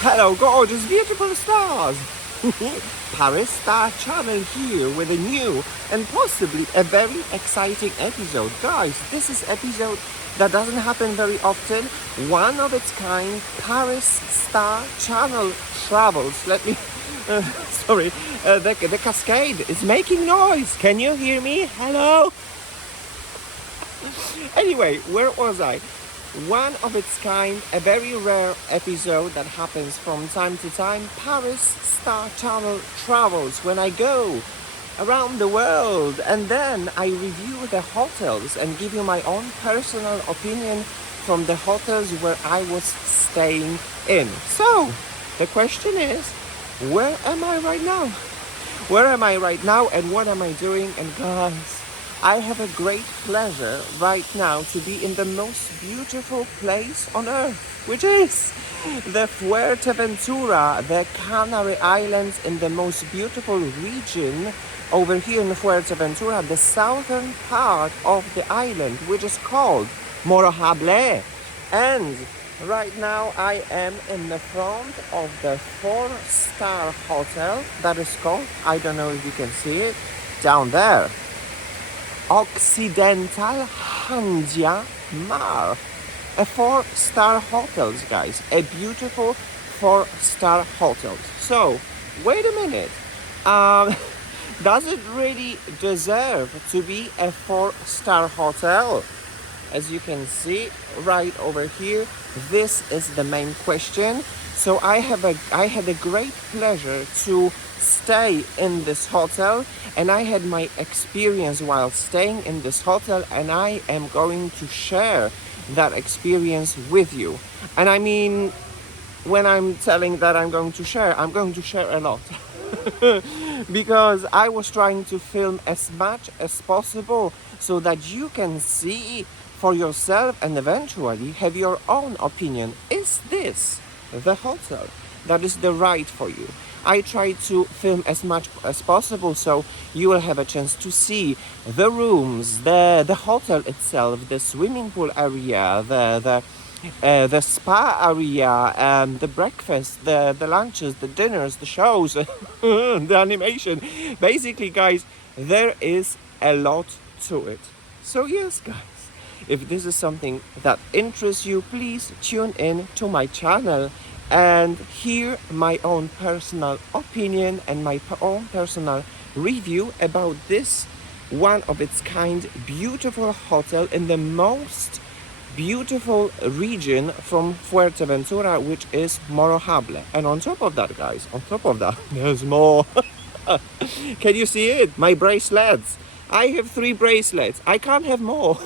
Hello, gorgeous, beautiful stars! ParisStarChannel here with a new and possibly a very exciting episode. Guys, this is episode that doesn't happen very often. One of its kind, ParisStarChannel travels. Let me... sorry, the cascade is making noise. Can you hear me? Hello? Anyway, where was I? One of its kind, a very rare episode that happens from time to time. ParisStarChannel travels when I go around the world, and then I review the hotels and give you my own personal opinion from the hotels where I was staying in. So, the question is, where am I right now? Where am I right now and what am I doing? And guys, I have a great pleasure right now to be in the most beautiful place on earth, which is the Fuerteventura, the Canary Islands, in the most beautiful region over here in Fuerteventura, the southern part of the island, which is called Morro Jable. And right now I am in the front of the 4-star hotel that is called, I don't know if you can see it, down there, Occidental Jandia Mar. A 4-star hotels, guys. A beautiful 4-star hotels. So, wait a minute. Does it really deserve to be a 4-star hotel? As you can see right over here, this is the main question. So I had a great pleasure to stay in this hotel, and I had my experience while staying in this hotel, and I am going to share that experience with you. And I mean, when I'm telling that I'm going to share a lot. Because I was trying to film as much as possible so that you can see for yourself and eventually have your own opinion. Is this the hotel that is the right for you? I try to film as much as possible so you will have a chance to see the rooms, the hotel itself, the swimming pool area, the spa area, the breakfast, the lunches, the dinners, the shows, the animation. Basically, guys, there is a lot to it. So yes, guys, if this is something that interests you, please tune in to my channel and hear my own personal opinion and my own personal review about this one of its kind beautiful hotel in the most beautiful region from Fuerteventura, which is Morro Jable. And on top of that, guys, there's more. Can you see it? My bracelets. I have 3 bracelets. I can't have more.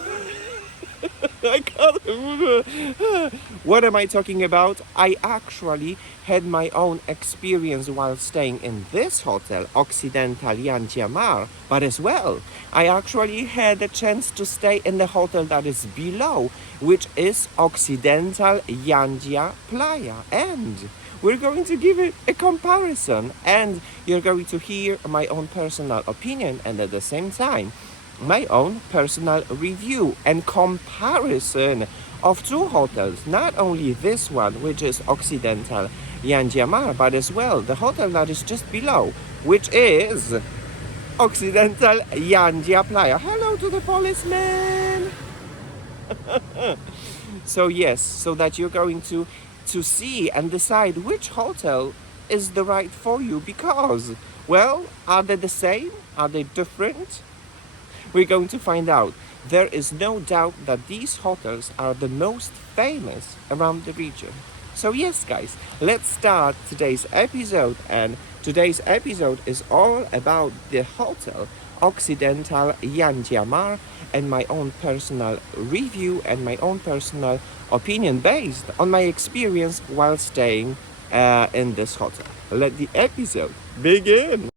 I can't. What am I talking about? I actually had my own experience while staying in this hotel, Occidental Jandia Mar, but as well, I actually had a chance to stay in the hotel that is below, which is Occidental Jandia Playa. And we're going to give it a comparison, and you're going to hear my own personal opinion, and at the same time, my own personal review and comparison of 2 hotels, not only this one, which is Occidental Jandia Mar, but as well the hotel that is just below, which is Occidental Jandia Playa. Hello to the policeman. So yes, so that you're going to see and decide which hotel is the right for you, because, well, are they the same? Are they different? We're going to find out. There is no doubt that these hotels are the most famous around the region. So yes, guys, let's start today's episode. And today's episode is all about the hotel Occidental Jandia Mar and my own personal review and my own personal opinion based on my experience while staying in this hotel. Let the episode begin.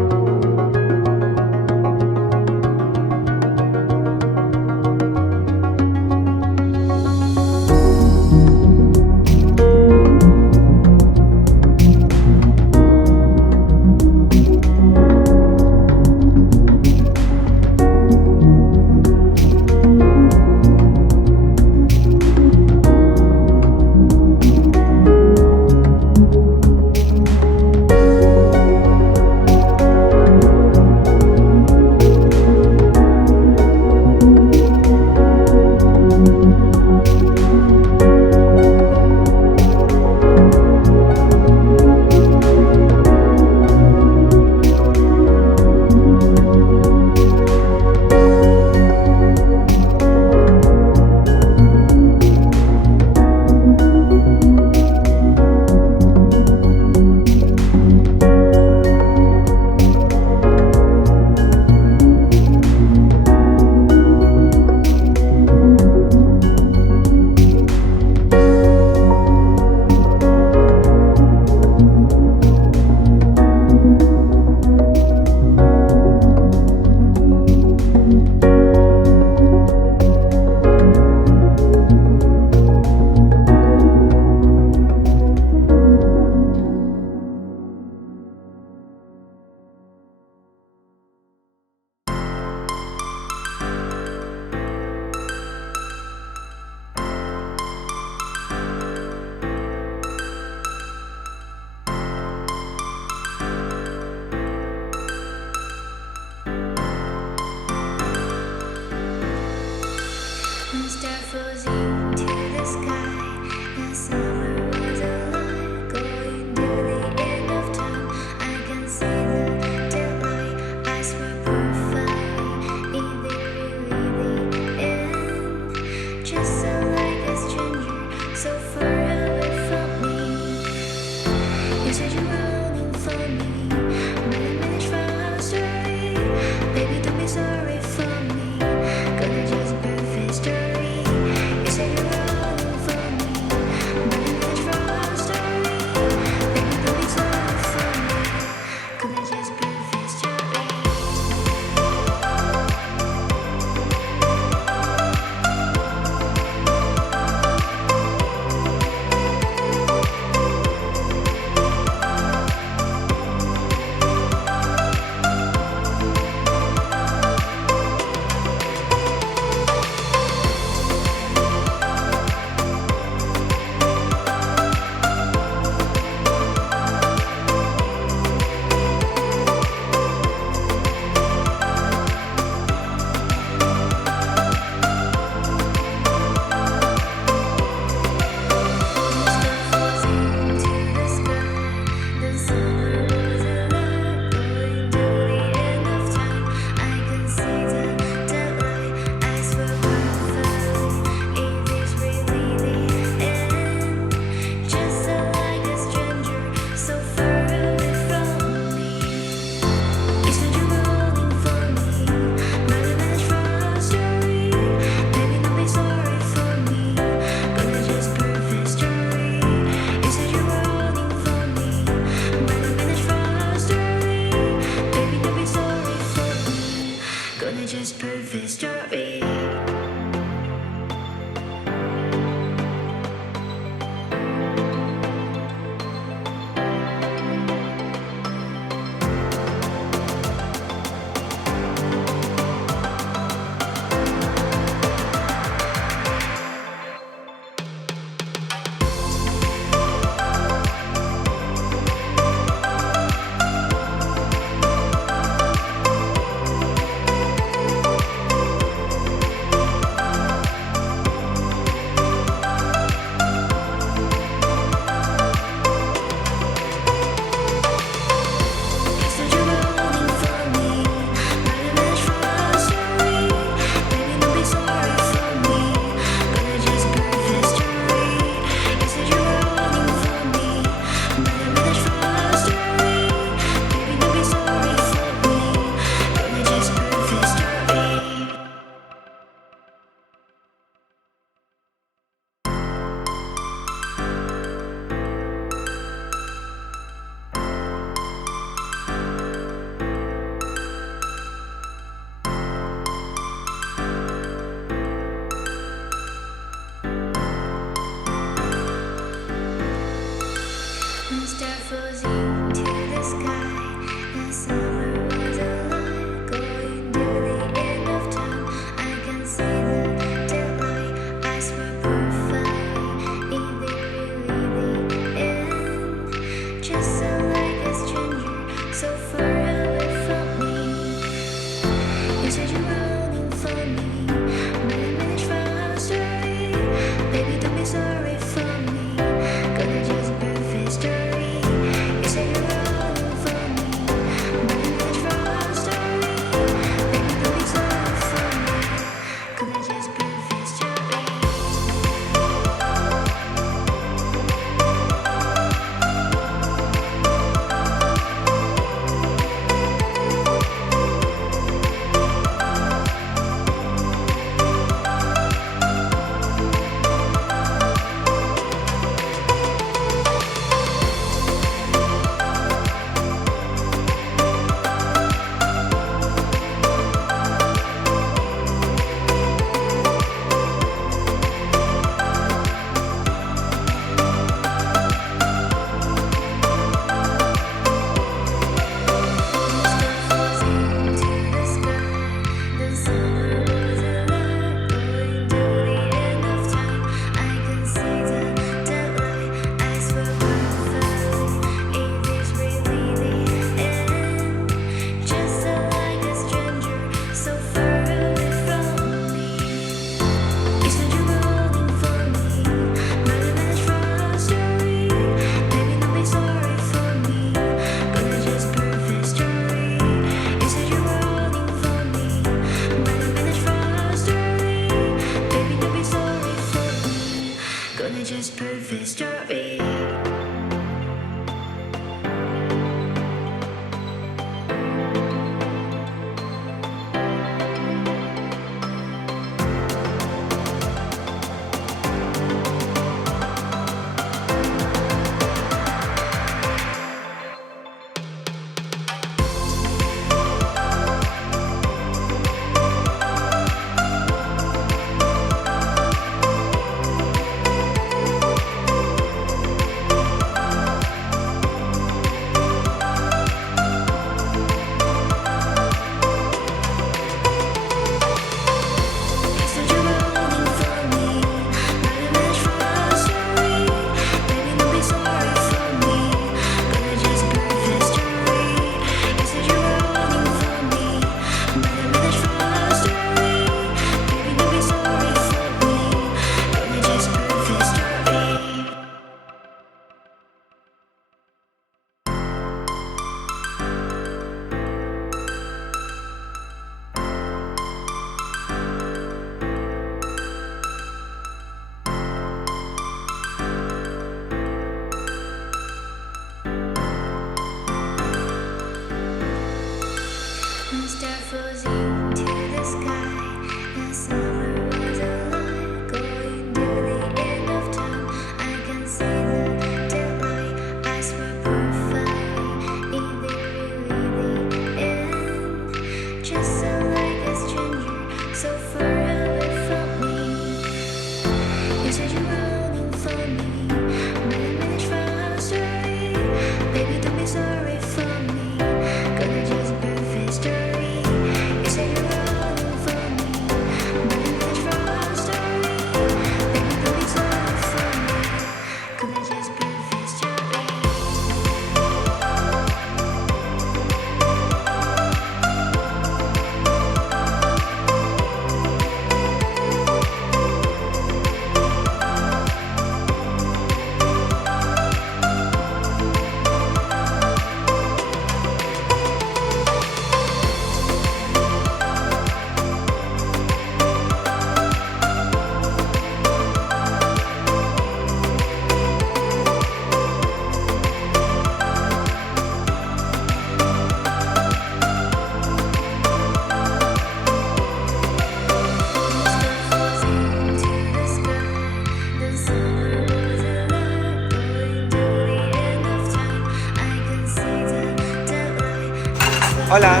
Hola.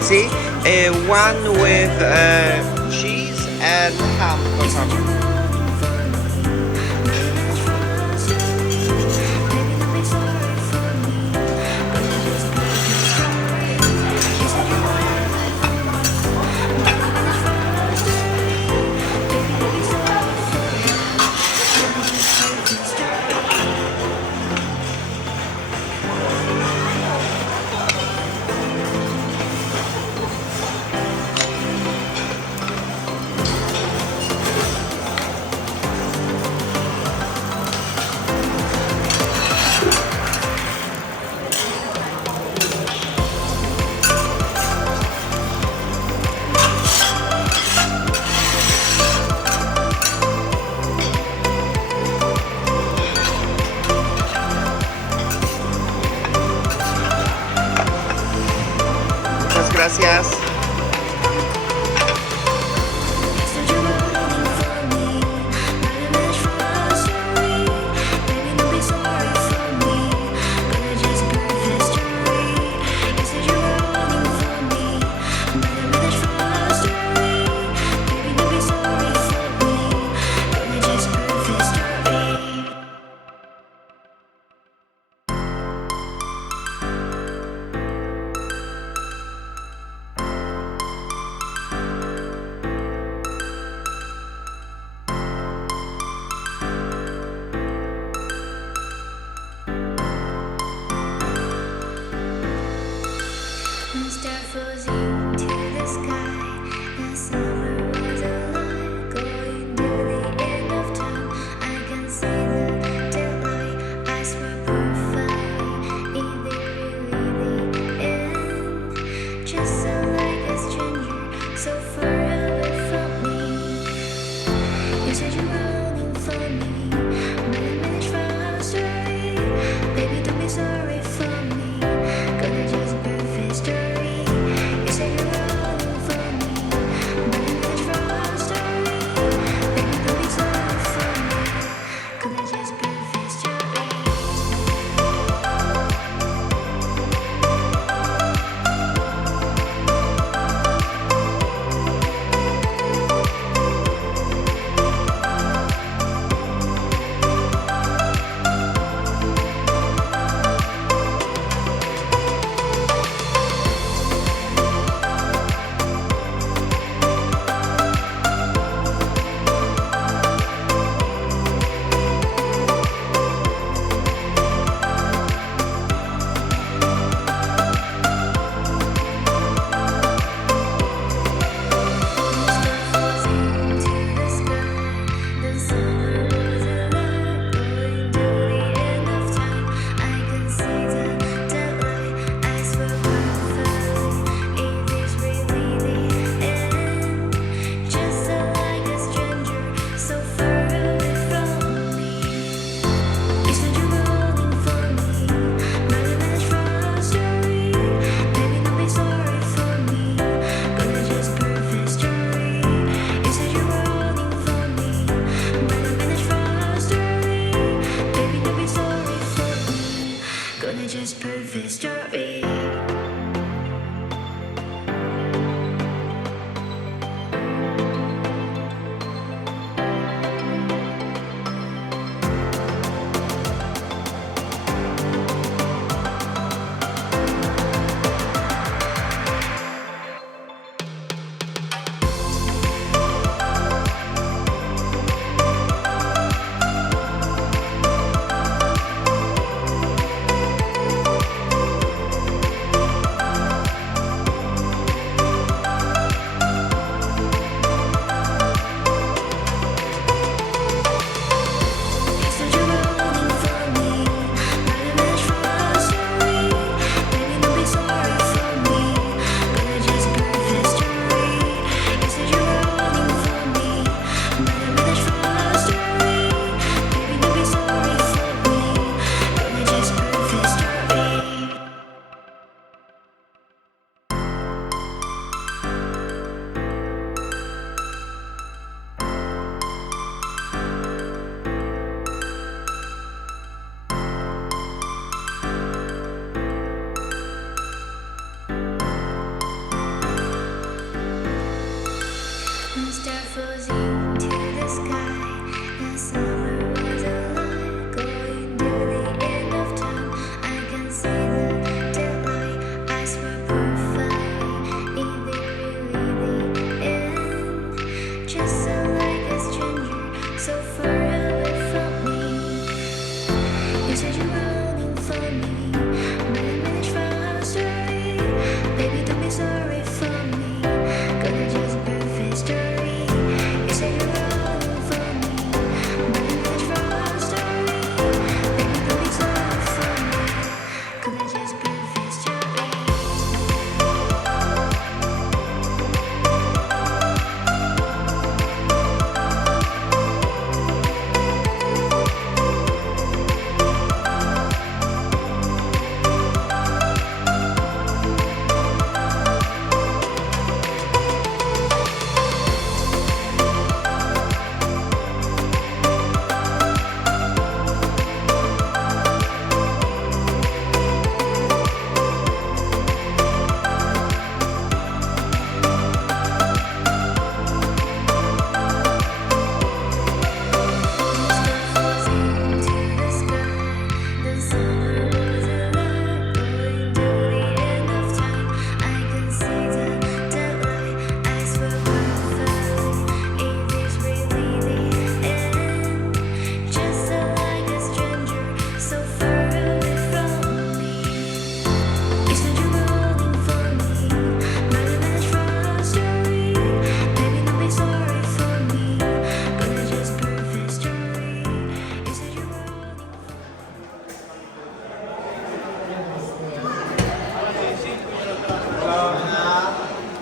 Sí, one with cheese and ham, por favor. Muchas gracias.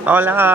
Hola.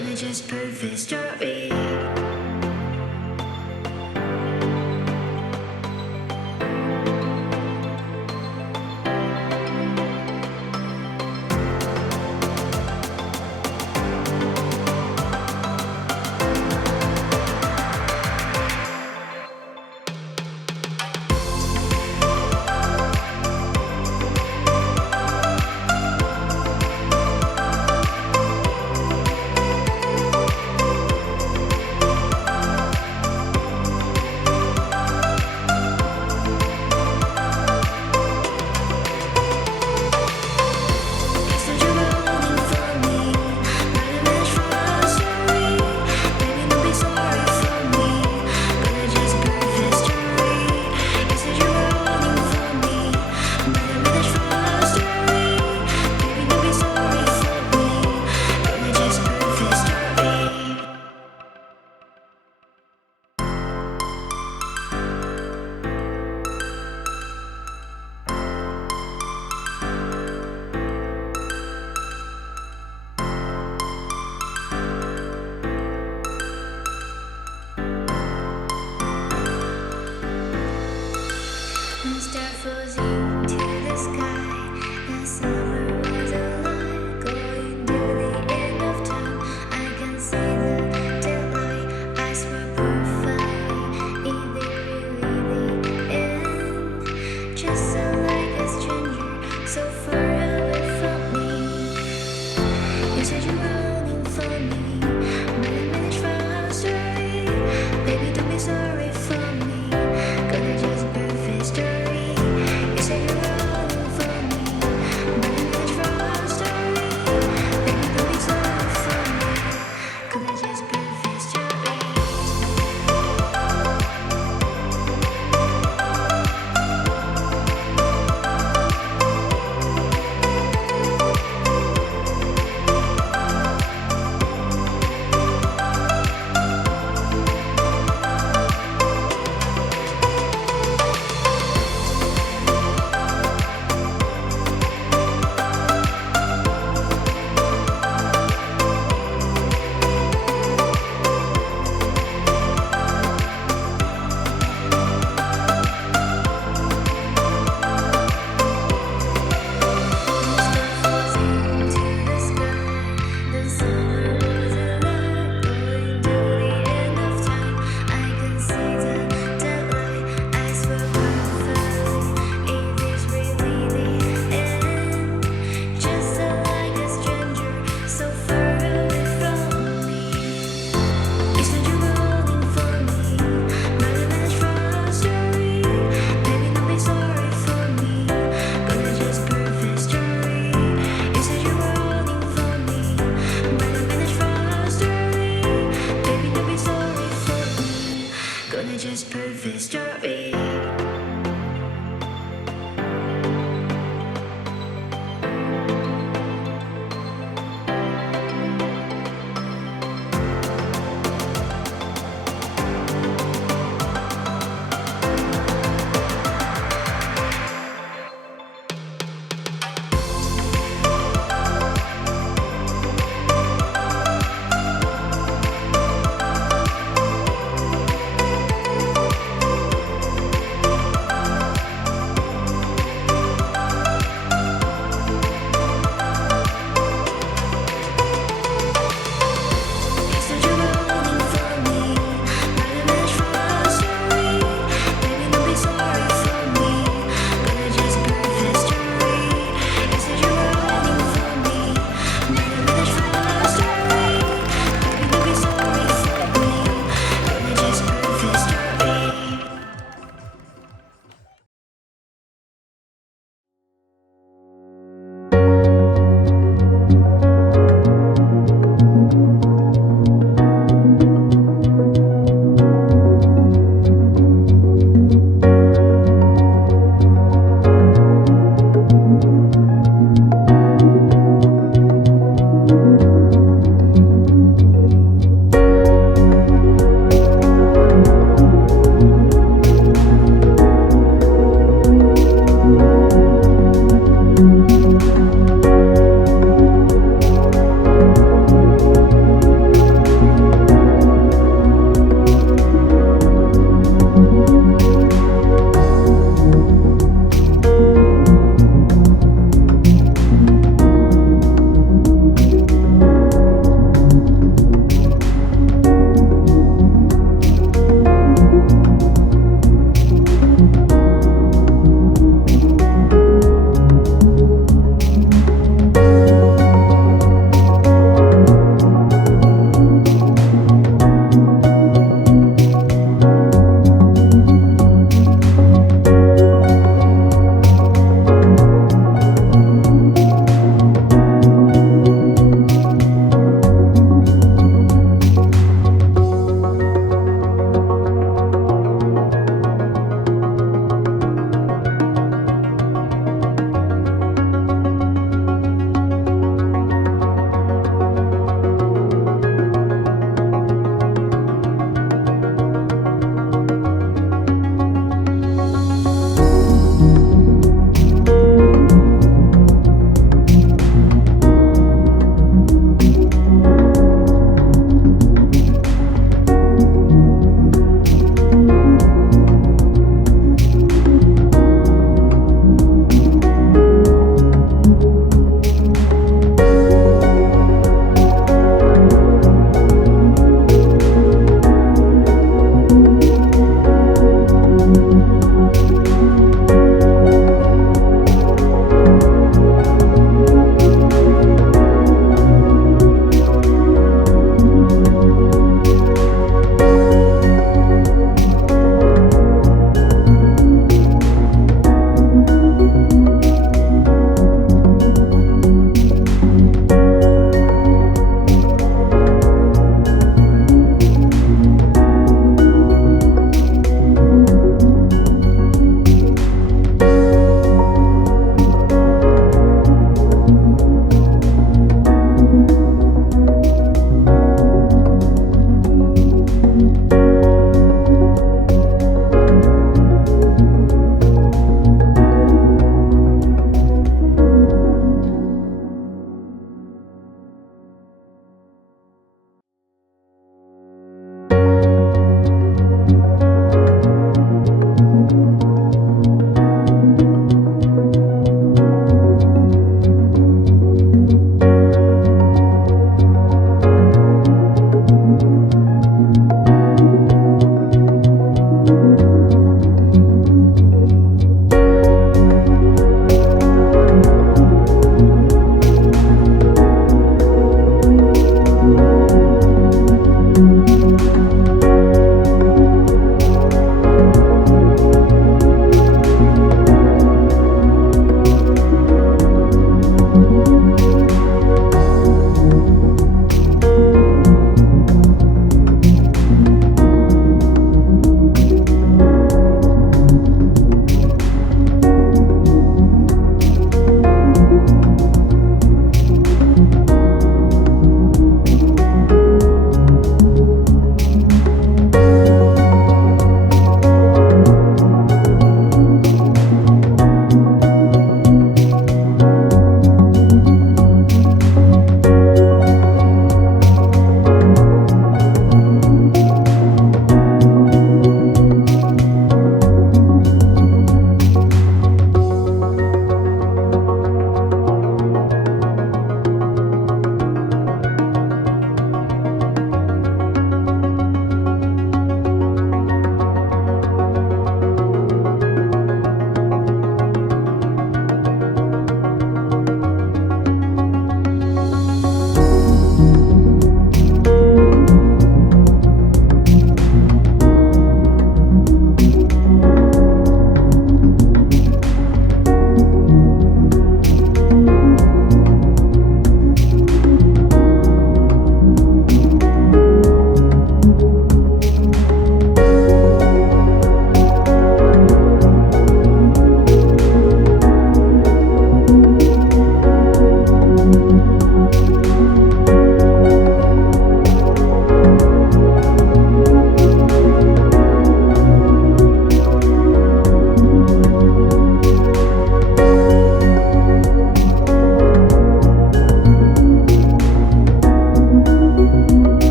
more than just perfect story.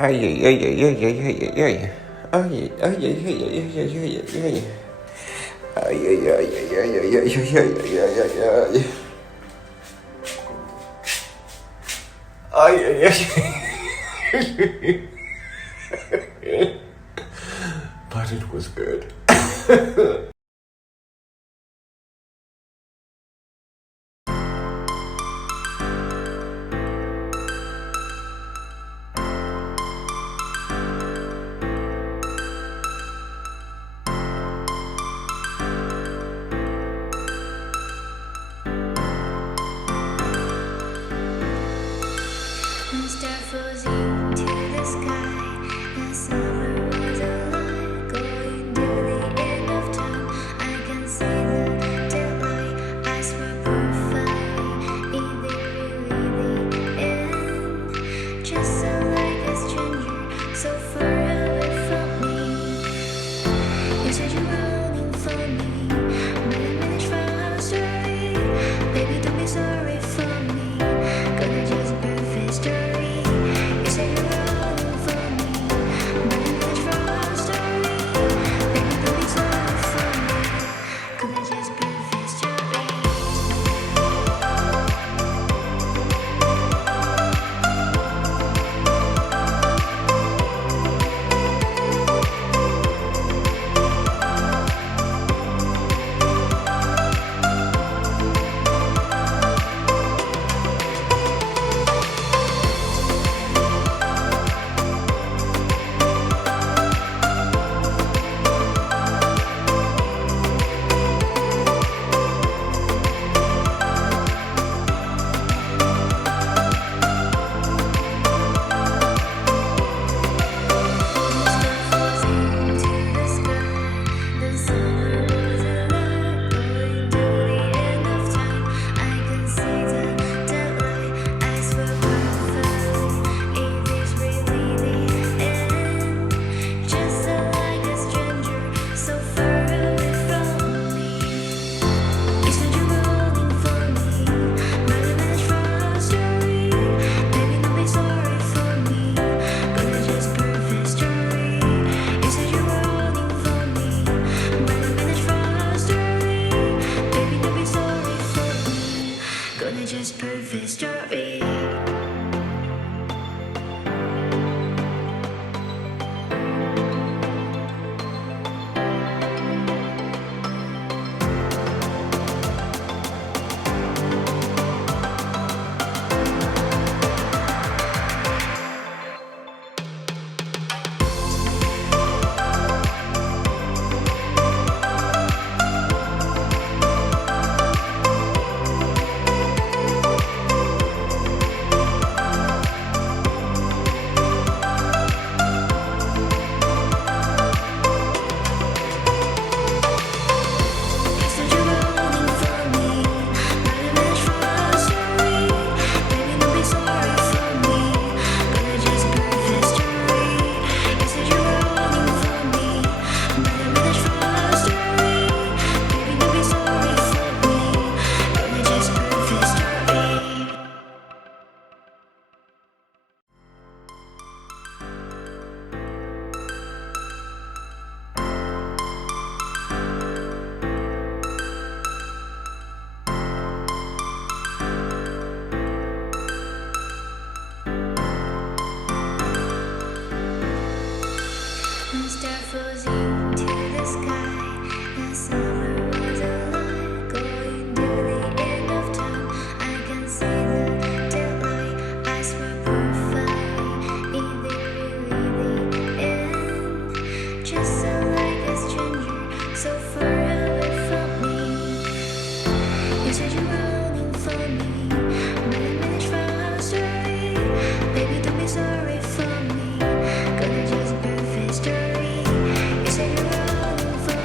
Ay, ay, ay, ay, ay, ay, ay, ay, ay. Ay, ay, ay, ay, ay, ay, ay, ay, ay, ay. Ay, ay, ay, ay, ay, ay, ay, ay, ay, ay, ay. Ay, ay, ay. But it was good. Star falls into the sky. The summer was alive, going to the end of time. I can see the daylight. Eyes were perfect. Is it really the end? Just so like a stranger, so far away from me. You said you're running for me, but I managed for our story. Baby, don't be sorry for me. Gonna just perfect story. You said you're running for me, but I managed for our story. Baby, don't be sorry for me. Gonna just perfect story. Just perfect story. Star falls into the sky. The summer was alive, going to the end of time. I can see the daylight. Eyes were perfect. Is it really the end? Just so like a stranger, so far away from me. You said you're running for me, but I managed for our story. Baby, don't be sorry for me. Gonna just perfect story. You said you're running for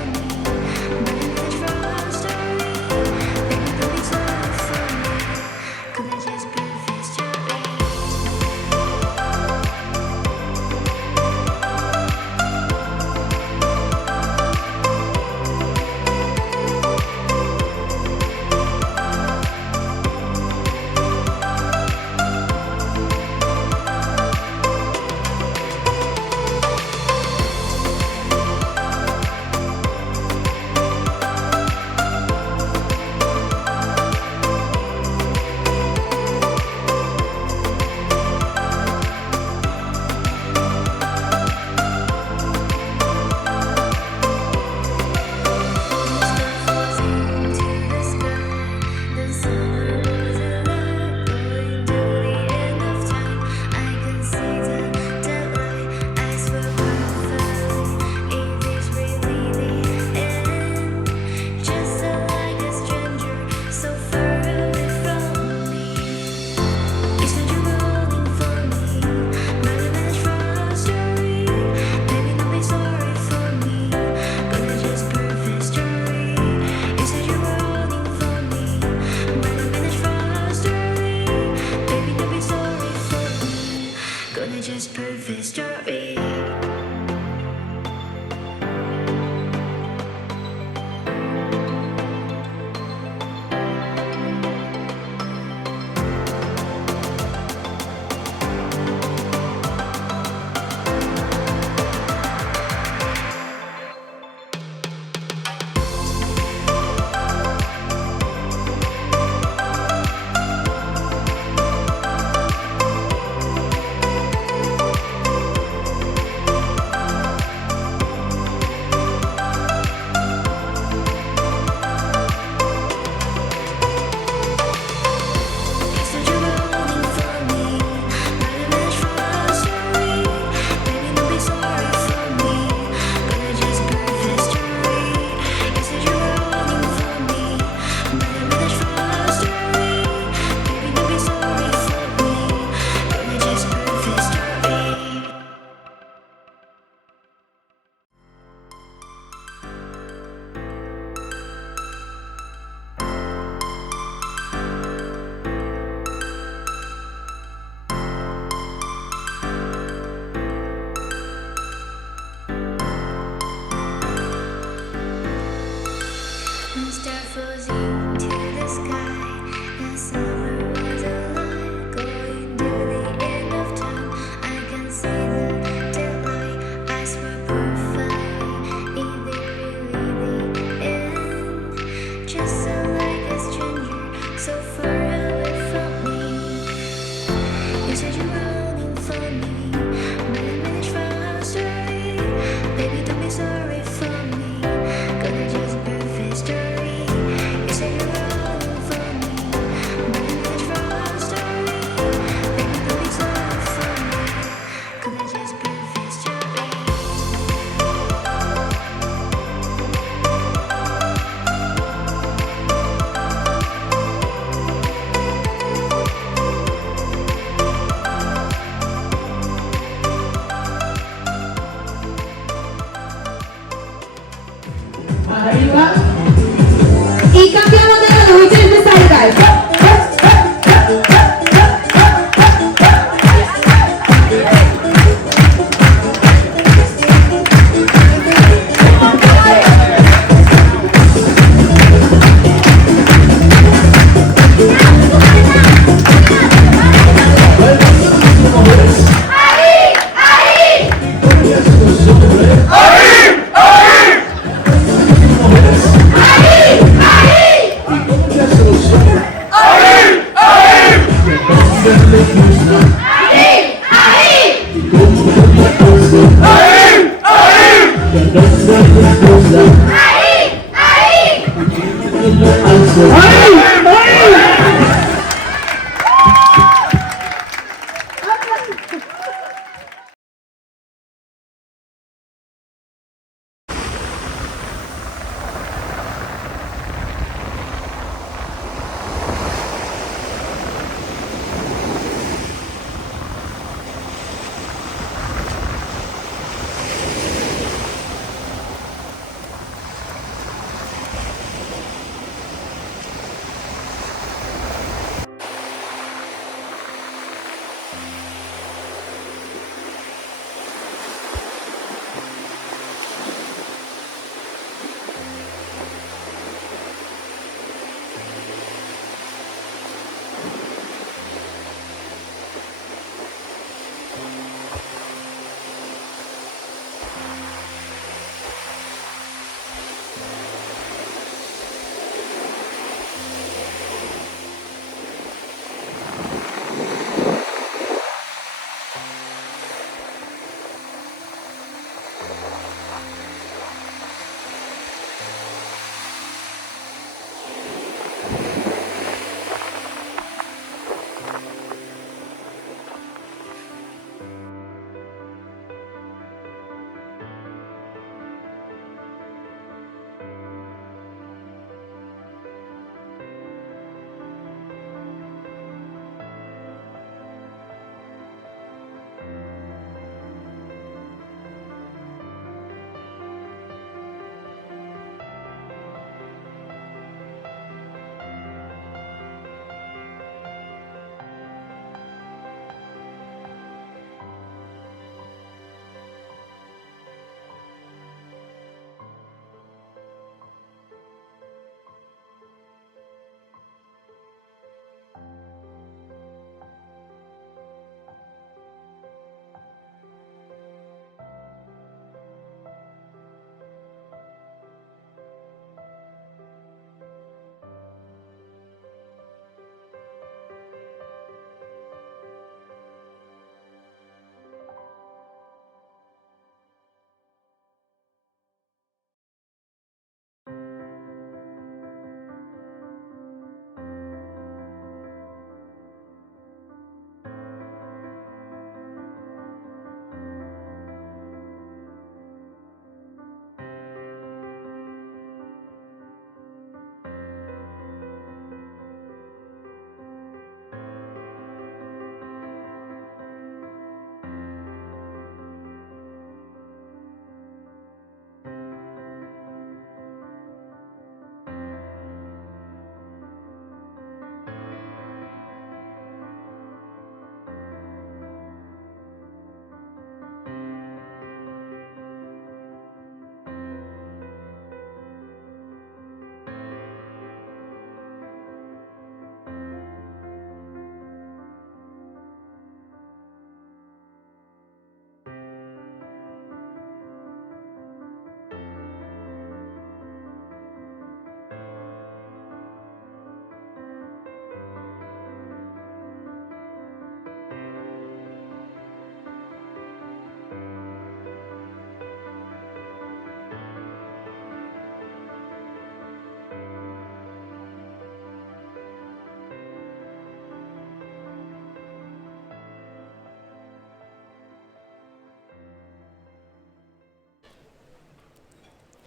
frozen to the sky. The summer was alive, going to the end of time. I can see the daylight, eyes were perfect. Is it really the end? Just so like a stranger, so far away from me. You said you were looking for me, but I managed for our story. Baby, don't be sorry for me, 'cause it's just a perfect story. You said you were looking for me, but I managed for our story. Baby, don't be sorry for me, 'cause it's just a perfect story. Arriba. Y cambiamos de lado. We change the side, guys.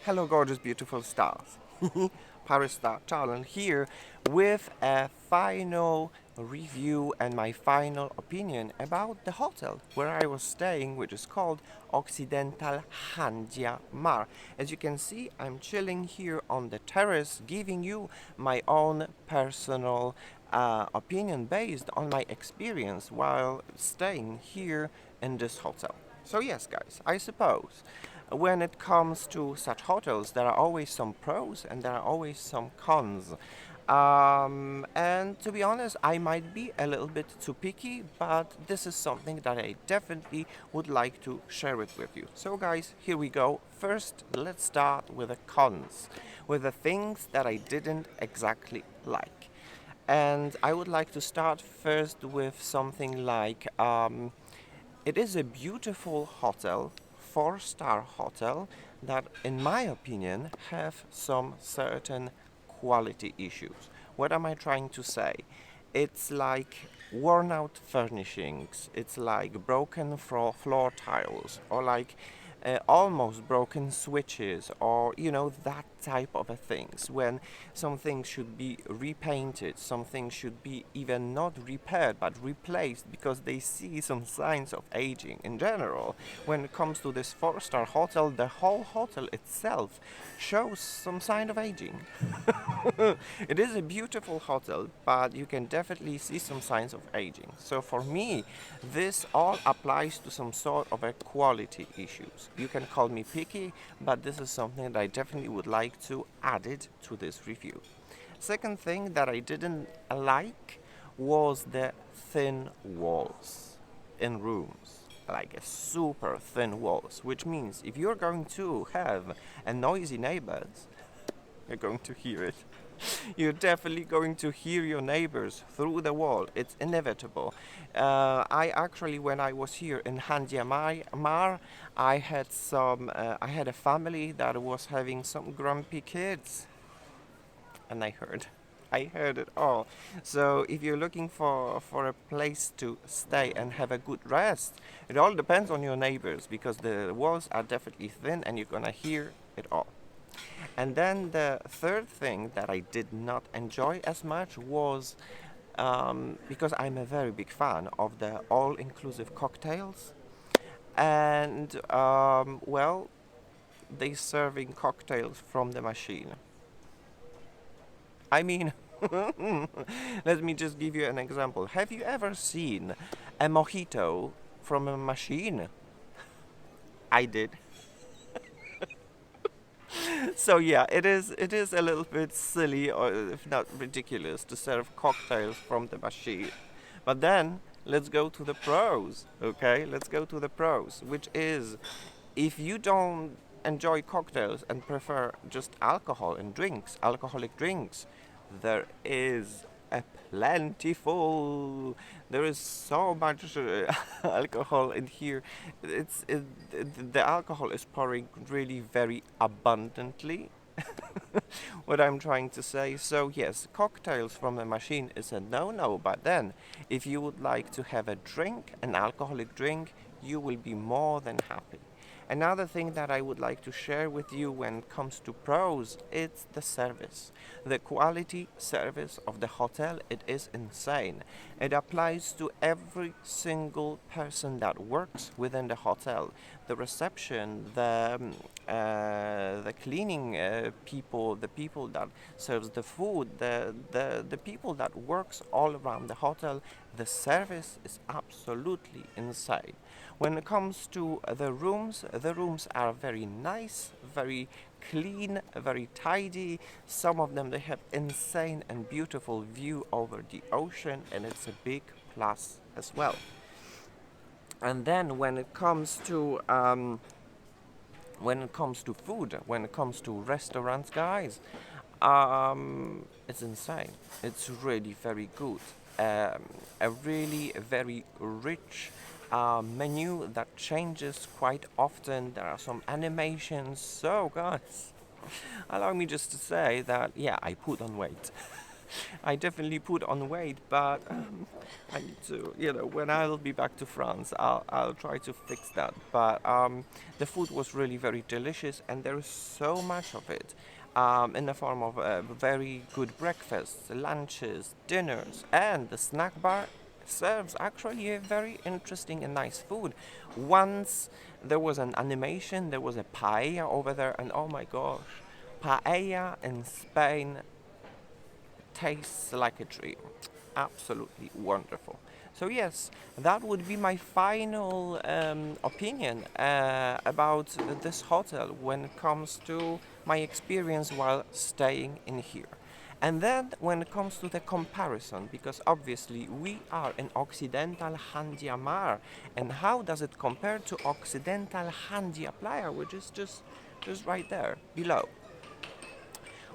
Hello, gorgeous, beautiful stars. ParisStarChannel here with a final review and my final opinion about the hotel where I was staying, which is called Occidental Jandia Mar. As you can see, I'm chilling here on the terrace, giving you my own personal opinion based on my experience while staying here in this hotel. So yes, guys, I suppose when it comes to such hotels, there are always some pros and there are always some cons. And to be honest, I might be a little bit too picky, but this is something that I definitely would like to share it with you. So, guys, here we go. First, let's start with the cons, with the things that I didn't exactly like. And I would like to start first with something like it is a beautiful hotel, four-star hotel, that, in my opinion, have some certain quality issues. What am I trying to say? It's like worn out furnishings, it's like broken floor tiles, or like almost broken switches, or that type of a things. When some things should be repainted, some things should be even not repaired but replaced because they see some signs of aging. In general, when it comes to this four-star hotel, the whole hotel itself shows some sign of aging. It is a beautiful hotel, but you can definitely see some signs of aging. So for me, this all applies to some sort of a quality issues. You can call me picky, but this is something that I definitely would like to add it to this review. Second thing that I didn't like was the thin walls in rooms, like a super thin walls, which means if you're going to have a noisy neighbors, you're going to hear it. You're definitely going to hear your neighbors through the wall. It's inevitable. I actually, when I was here in Jandia Mar, I had a family that was having some grumpy kids, and I heard it all. So if you're looking for a place to stay and have a good rest, it all depends on your neighbors because the walls are definitely thin and you're gonna hear it all. And then the third thing that I did not enjoy as much was because I'm a very big fan of the all-inclusive cocktails, and well, they serving cocktails from the machine. I mean, let me just give you an example. Have you ever seen a mojito from a machine? I did. So yeah, it is a little bit silly, or if not ridiculous, to serve cocktails from the machine. But then let's go to the pros, okay? Let's go to the pros, which is if you don't enjoy cocktails and prefer just alcohol and drinks, alcoholic drinks, there is a plentiful. There is so much alcohol in here. The alcohol is pouring really very abundantly. What I'm trying to say. So yes, cocktails from a machine is a no-no. But then, if you would like to have a drink, an alcoholic drink, you will be more than happy. Another thing that I would like to share with you when it comes to pros, it's the service. The quality service of the hotel, it is insane. It applies to every single person that works within the hotel. The reception, the cleaning people, the people that serves the food, the people that works all around the hotel, the service is absolutely insane. When it comes to the rooms are very nice, very clean, very tidy. Some of them, they have insane and beautiful view over the ocean, and it's a big plus as well. And then when it comes to food, when it comes to restaurants, guys, it's insane. It's really very good. A really very rich menu that changes quite often. There are some animations. So, guys, allow me just to say that, yeah, I put on weight. I definitely put on weight, but I need to, when I'll be back to France, I'll try to fix that. But the food was really very delicious, and there is so much of it in the form of very good breakfasts, lunches, dinners, and the snack bar serves actually a very interesting and nice food. Once there was an animation, there was a paella over there, and oh my gosh, paella in Spain tastes like a dream. Absolutely wonderful. So yes, that would be my final opinion about this hotel when it comes to my experience while staying in here. And then when it comes to the comparison, because obviously we are in Occidental Jandia Mar, and how does it compare to Occidental Jandia Playa, which is just right there below?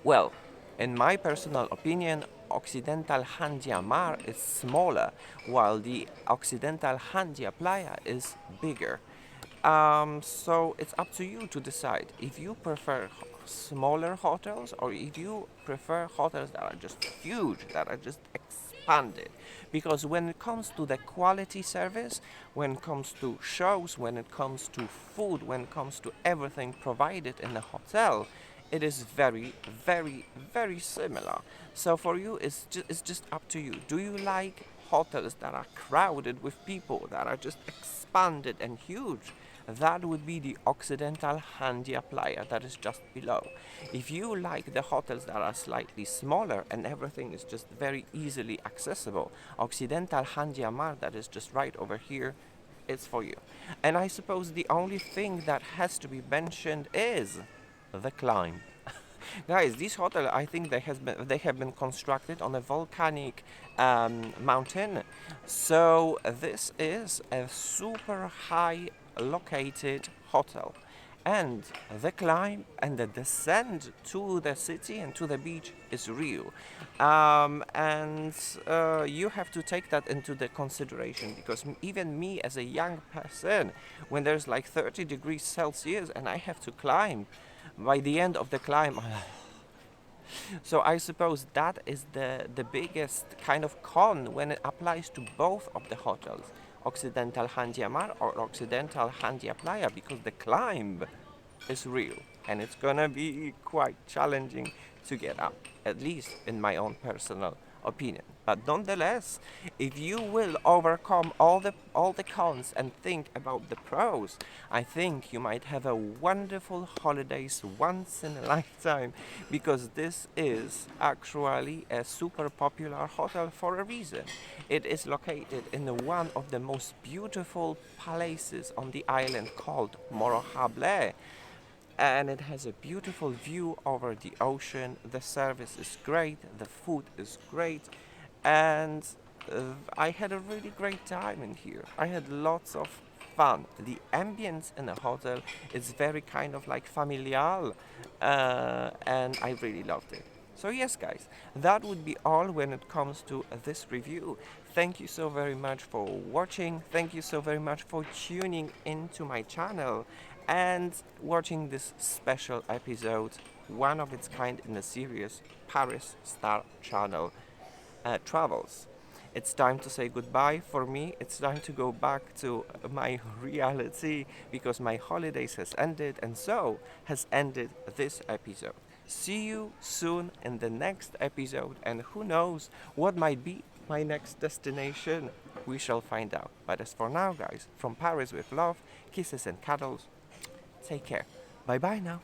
Well, in my personal opinion, Occidental Jandia Mar is smaller, while the Occidental Jandia Playa is bigger. So it's up to you to decide if you prefer smaller hotels or if you prefer hotels that are just huge, that are just expanded. Because when it comes to the quality service, when it comes to shows, when it comes to food, when it comes to everything provided in the hotel, it is very, very, very similar. So for you, it's just up to you. Do you like hotels that are crowded with people, that are just expanded and huge? That would be the Occidental Jandia Playa that is just below. If you like the hotels that are slightly smaller and everything is just very easily accessible, Occidental Jandia Mar that is just right over here, it's for you. And I suppose the only thing that has to be mentioned is the climb. Guys, this hotel, I think they have been constructed on a volcanic mountain. So this is a super high located hotel. And the climb and the descent to the city and to the beach is real. And you have to take that into the consideration because even me as a young person, when there's like 30 degrees Celsius and I have to climb, by the end of the climb, so I suppose that is the biggest kind of con when it applies to both of the hotels, Occidental Jandia Mar or Occidental Jandia Playa, because the climb is real and it's gonna be quite challenging to get up, at least in my own personal opinion. But nonetheless, if you will overcome all the cons and think about the pros, I think you might have a wonderful holidays once in a lifetime, because this is actually a super popular hotel for a reason. It is located in one of the most beautiful places on the island called Morro Jable, and it has a beautiful view over the ocean. The service is great, the food is great, and I had a really great time in here. I had lots of fun. The ambience in the hotel is very kind of like familial, and I really loved it. So yes, guys, that would be all when it comes to this review. Thank you so very much for watching. Thank you so very much for tuning into my channel and watching this special episode, one of its kind in the series ParisStarChannel travels. It's time to say goodbye for me. It's time to go back to my reality because my holidays has ended, and so has ended this episode. See you soon in the next episode, and who knows what might be my next destination? We shall find out. But as for now, guys, from Paris with love, kisses and cuddles, take care. Bye bye now.